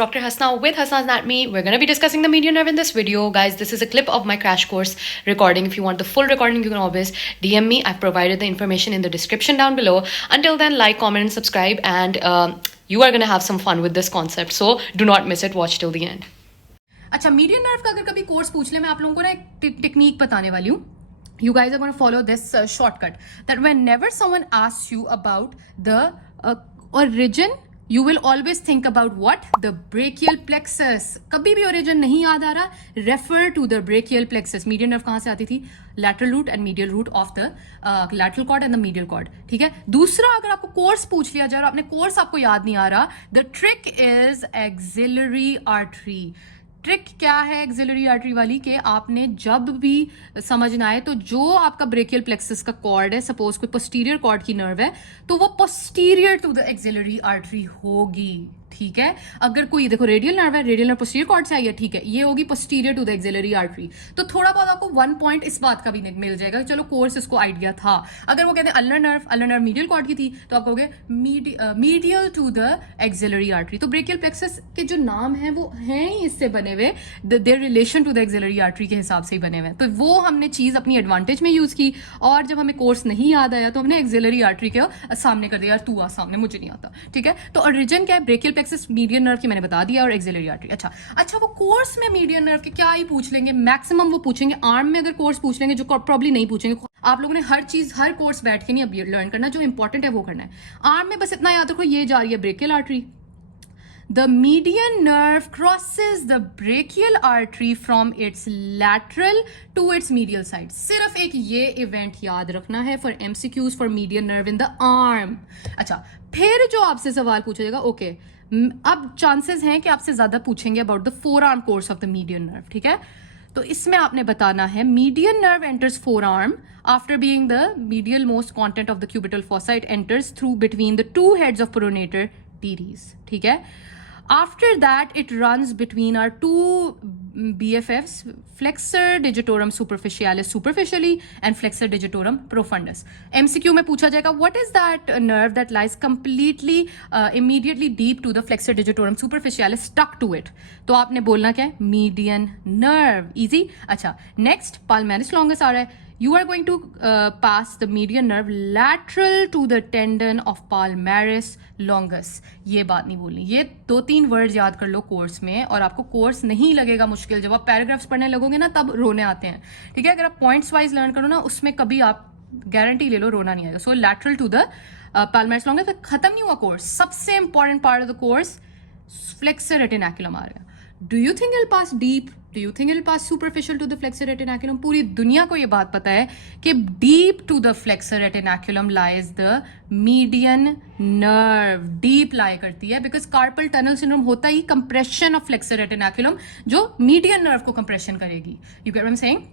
Dr. Hasna with Hasna's Anatomy. We're going to be discussing the median nerve in this video. Guys, this is a clip of my crash course recording. If you want the full recording, you can always DM me. I've provided the information in the description down below. Until then, like, comment, and subscribe. And you are going to have some fun with this concept. So do not miss it. Watch till the end. अच्छा, median nerve का अगर कभी course पूछ ले, मैं आप लोगों को ना एक टेक्निक बताने वाली हूँ. You guys are going to follow this shortcut. That whenever someone asks you about the origin, you will always think about what? The brachial plexus. कभी भी origin नहीं याद आ रहा, refer to the brachial plexus. Median nerve कहाँ से आती थी? Lateral root and medial root of the lateral cord and the medial cord. ठीक है. दूसरा, अगर आपको कोर्स पूछ लिया जाए और आपने कोर्स आपको याद नहीं आ रहा, the trick is axillary artery. Trick क्या है एक्सिलरी आर्टरी वाली के आपने जब भी समझना है तो जो आपका ब्रेकियल प्लेक्सस का कॉर्ड है, सपोज कोई पोस्टीरियर कॉर्ड की नर्व है, तो वो posterior to the axillary artery होगी. ठीक है. अगर कोई देखो रेडियल नर्व है, रेडियल नर्व पोस्टीरियर कॉर्ड से आई है, ठीक है, ये होगी posterior to the axillary artery. तो थोड़ा बहुत आपको 1 पॉइंट इस बात का भी मिल जाएगा. चलो कोर्स इसको आइडिया था. अगर वो कहते हैं अल्नर नर्व मीडियल कॉर्ड की थी, तो आप कहोगे medial to the axillary artery. तो ब्रेकियल प्लेक्सस के जो नाम है वो हैं ही इससे बने हुए, their relation to the axillary artery के हिसाब से ही बने हुए. तो वो हमने चीज अपनी एडवांटेज में यूज की, और जब हमें कोर्स नहीं याद आया तो हमने एक्सिलरी आर्टरी के सामने कर दिया, यार तू आ सामने, मुझे नहीं आता. ठीक है. तो ओरिजिन क्या है? ब्रेकियल प्लेक्सस, मीडियन नर्व की मैंने बता दिया, और एक्सिलरी आर्टरी. अच्छा, वो कोर्स में मीडियन नर्व के क्या ही पूछ लेंगे, मैक्सिमम वो पूछेंगे. आर्म में अगर कोर्स पूछ लेंगे, जो प्रॉब्ली नहीं पूछेंगे. आप लोगों ने हर चीज, हर कोर्स बैठ के नहीं अब लर्न करना, जो इंपॉर्टेंट है वो करना है. आर्म में बस इतना याद रखो, ये जा रही है brachial artery. The median nerve crosses the brachial artery from its lateral to its medial side. सिर्फ एक ये इवेंट याद रखना है for MCQs for median nerve in the arm. अच्छा, फिर जो आपसे सवाल पूछा जाएगा, ओके, अब चांसेस हैं कि आपसे ज्यादा पूछेंगे about the four arm course of the median nerve. ठीक है. तो इसमें आपने बताना है median nerve enters four arm after being the medial most content of the cubital fossa. It enters through between the two heads of pronator teres. ठीक है. After that, it runs between our two BFFs, flexor digitorum superficialis superficially and flexor digitorum profundus. MCQ में पूछा जाएगा, what is that nerve that lies completely immediately deep to the flexor digitorum superficialis stuck to it? तो आपने बोलना क्या है? Median nerve. Easy. अच्छा, next palmaris longus आ रहा है. You are going to pass the median nerve lateral to the tendon of palmaris longus. ये बात नहीं बोलनी. ये 2-3 वर्ड याद कर लो कोर्स में, और आपको कोर्स नहीं लगेगा मुश्किल. जब आप पैराग्राफ्स पढ़ने लगोगे ना, तब रोने आते हैं. ठीक है. अगर आप पॉइंट्स वाइज लर्न करो ना, उसमें कभी आप गारंटी ले लो रोना नहीं आएगा. So lateral to the palmaris longus. तो खत्म नहीं हुआ कोर्स. सबसे important part of the course, flexor retinaculum आ गया. Do you think it'll pass deep? Do you think it'll pass superficial to the flexor retinaculum? पूरी दुनिया को ये बात पता है कि deep to the flexor retinaculum lies the median nerve. Deep lie करती है because carpal tunnel syndrome होता ही compression of flexor retinaculum, जो median nerve को compression करेगी. You get what I'm saying?